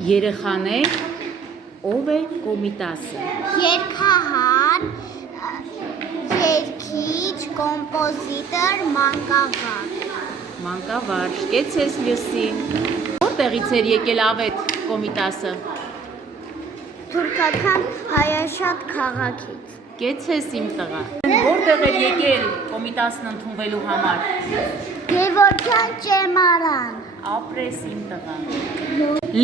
Երեխաներ, ով է Կոմիտասը։ Երգահան, երգիչ, կոմպոզիտոր, մանկավարժ։ Մանկավարժ, կեցես Լյուսին։ Որտեղից էր եկել ավետ Կոմիտասը։ Թուրքական Հայաշատ քաղաքից։ Կեցես իմ տղա։ Որտեղ էր եկել Կոմիտասն ընդունվելու համար։ Գևորգյան ճեմարան։ Ապրես իմ տղա։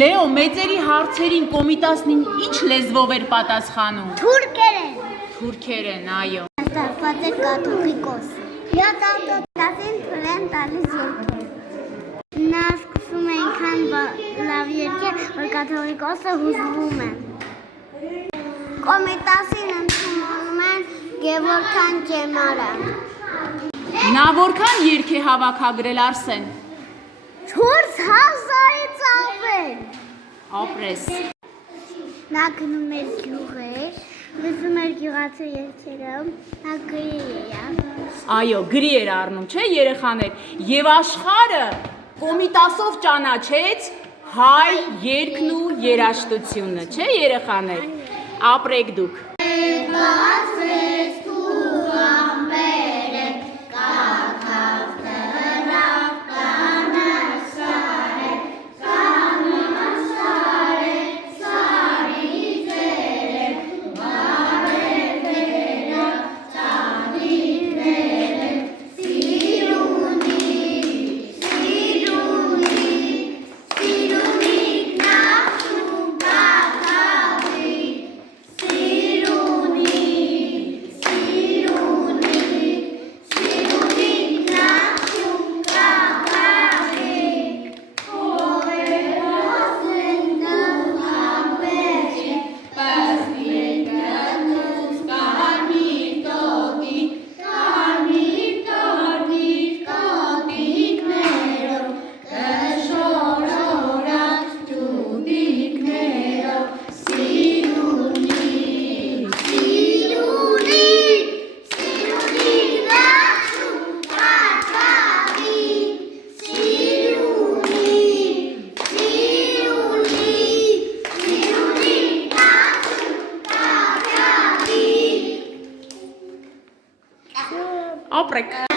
Լեո, մեծերի հարցերին Կոմիտասն ինչ լեզվով էր պատասխանում։ Թուրքերեն։ Թուրքերեն, այո։ Ստացված էր կաթողիկոս։ Յատատասին թուրեն տալիս որդու։ Նա սկսում է ինքան լավ երկել, որ կաթողիկոսը հուզվում է։ Կոմիտասին ընդունում են Գևորգյան ճեմարան։ Նա որքան երգ է հավաքագրել Արսեն։ 4000-ից ավել։ Ապրես։ Նա գնում էր գյուղեր, լսում էր գյուղացու երգերը, նա գրի էր։ Այո, գրի էր առնում, չէ, երեխաներ, եւ աշխարհը Կոմիտասով ճանաչեց հայ երգն ու երաժշտությունը, չէ, երեխաներ։ Ապրեք դուք։ Ապրեք։